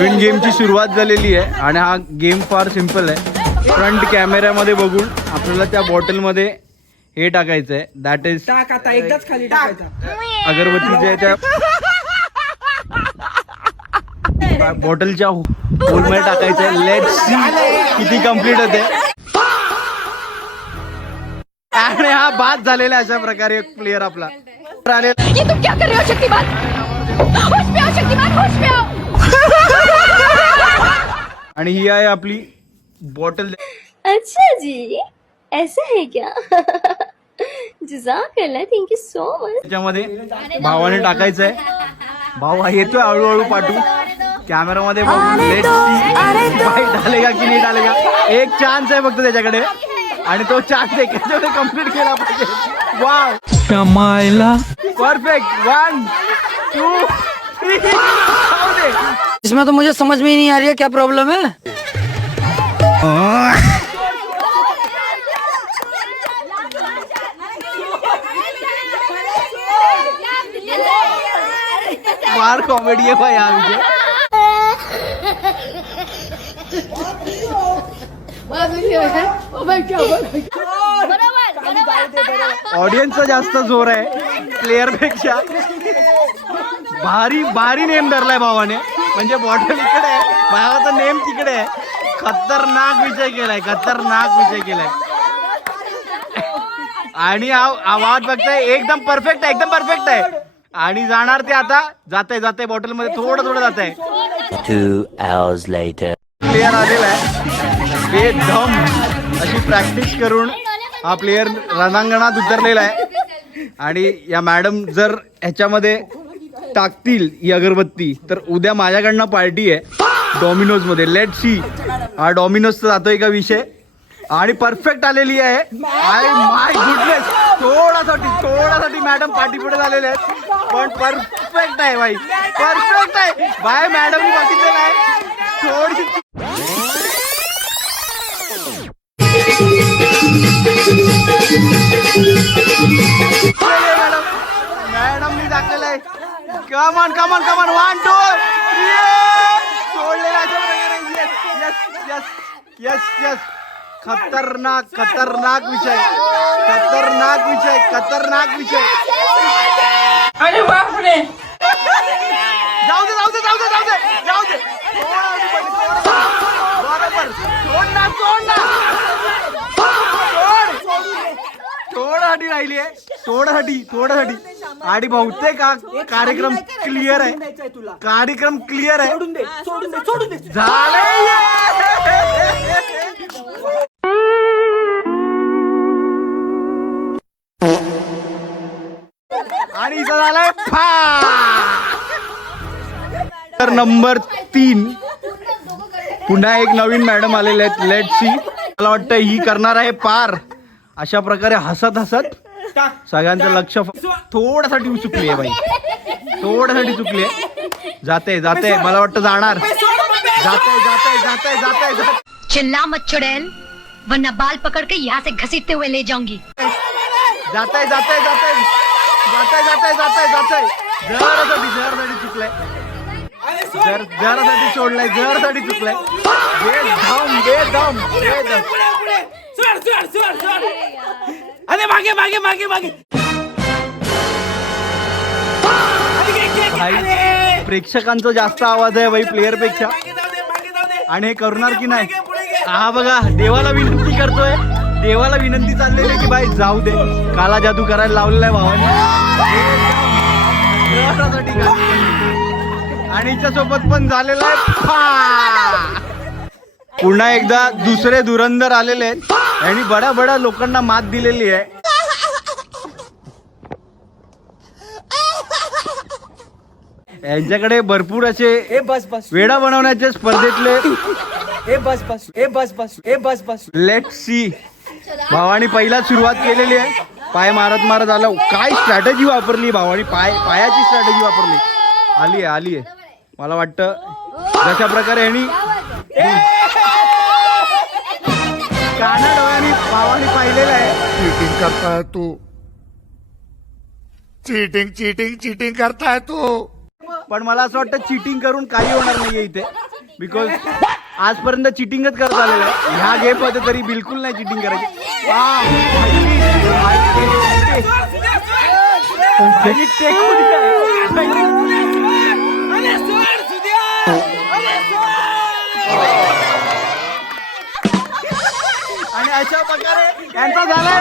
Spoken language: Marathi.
नवीन गेमची सुरुवात झालेली आहे आणि हा गेम फार सिंपल आहे. फ्रंट कॅमेऱ्यामध्ये बघून आपल्याला त्या बॉटलमध्ये हे टाकायचं आहे. दॅट इज टाक आता एकदाच खाली टाकायचा. अगरबत्ती जे आहे त्या बॉटलच्या होलमध्ये टाकायचं आहे. लेट्स सी किती कम्प्लीट होते. आणि हा बाद झालेला अशा प्रकारे एक प्लेयर आपला आलेला. ये तुम क्या कर रहे हो शक्तिमान? होश में आओ शक्तिमान, होश में आओ. आणि ही आहे आपली बॉटल. अच्छा जी, ऐसा है क्या? जज़ाकल्लाह, थैंक यू सो मच. त्याच्यामध्ये भावाने टाकायचं आहे. भाऊ हा येतोय हळूहळू पाठू कॅमेरामध्ये बघून. लेट्स सी भाई डालेगा की नाही डालेगा. एक चान्स आहे फक्त त्याच्याकडे आणि तो चान्स एकाच्यामध्ये कम्प्लीट केला पाहिजे. वाव कमायला परफेक्ट. 1 2 3. इसमें तो मुझे समझ में ही नहीं आ रही है क्या प्रॉब्लम है. फार कॉमेडी आहे भाई हा विषय. ऑडियन्सचा जास्त जोर आहे प्लेयर पेक्षा. भारी भारी नेम धरलाय भावाने. म्हणजे बॉटल इकडे आहे, भावाचा नेम तिकडे आहे. खतरनाक विषय केलाय, खतरनाक विषय केलाय. आणि आवाज बघताय एकदम परफेक्ट आहे, एकदम परफेक्ट आहे. आणि जाणार ते आता जाते जाते बॉटल मध्ये थोडं थोडं जात आहे. 2 hours later. प्लेयर आलेला आहे बेदम अशी प्रॅक्टिस करून हा प्लेयर रणांगणात उतरलेला आहे. आणि या मॅडम जर ह्याच्यामध्ये टाकतील ही अगरबत्ती तर उद्या माझ्याकडनं पार्टी आहे डॉमिनोज मध्ये. लेट सी हा डॉमिनोजचा जातोय का विषय. आणि परफेक्ट आलेली आहे. I my goodness. थोडासाठी मॅडम पाठी पुढे झालेले आहेत पण परफेक्ट आहे भाई, परफेक्ट आहे भाई. मॅडमनी बघितलेलं आहे थोडी. मॅडमनी दाखवलेलं आहे. कमान कमान कमान 1 2 सोडलेला. Yes yes yes yes. खतरनाक खतरनाक विषय, खतरनाक विषय, खतरनाक विषय. अरे बापरे. जाऊ दे जाऊ दे जाऊ दे जाऊ दे जाऊ दे. बरोबर. सोड ना सोड ना. थोडासाठी राहिली आहे, थोडासाठी. आणि बहुतेक हा कार्यक्रम क्लिअर आहे, कार्यक्रम क्लिअर आहे. सोडून दे. झालंय. आणि इथं झालाय तर नंबर 3. पुन्हा एक नवीन मॅडम आलेले आहेत. Let see. मला वाटतं ही करणार आहे पार. अशा प्रकारे हसत हसत सगळ्यांचं लक्ष थोड्यासाठी चुकली आहे बाई, थोड्यासाठी चुकली आहे. जाते जाते मला वाटतं जाणार. जाते जाते जाते जाते जाते. चिल्ला मत चुड़ैल, वरना बाल पकड़ के यहाँ से घसीटते हुए ले जाऊंगी. जाते जाते जाते जाते जाते जाते जाते. जरासाठी चुकलंय, जरासाठी सोडलाय, जरासाठी चुकलाय. बेदम. सोड. अरे मागे. भाई प्रेक्षकांचा जास्त आवाज आहे भाई प्लेयर पेक्षा. आणि हे करणार की नाही. हा बघा देवाला विनंती करतोय, देवाला विनंती चाललेली आहे की भाई जाऊ दे. काला जादू करायला लावलेला आहे भावाने. आणि हिच्या सोबत पण झालेला आहे. पुन्हा एकदा दुसरे धुरंधर आलेले आहेत आणि बड्या लोकांना मात दिलेली आहे. यांच्याकडे भरपूर असे बस वेडा बनवण्याचे स्पर्धेतले. बस. Let see. भावानी पहिला सुरुवात केलेली आहे. पाय मारत आला. काय स्ट्रॅटेजी वापरली भावानी. पायाची स्ट्रॅटेजी वापरली. आली आहे मला वाटतं. जशा प्रकारे यांनी काना डोळ्यांनी भावानी पाहिलेलं आहे. चीटिंग करता है तू. चीटिंग करता है तू. पण मला असं वाटतं चिटिंग करून काही होणार नाहीये इथे, बिकॉज आजपर्यंत चिटिंगच करत आलेलं आहे. ह्या गेम मध्ये तरी बिलकुल नाही चिटिंग करायची. आणि अशा प्रकारे यांचा झालाय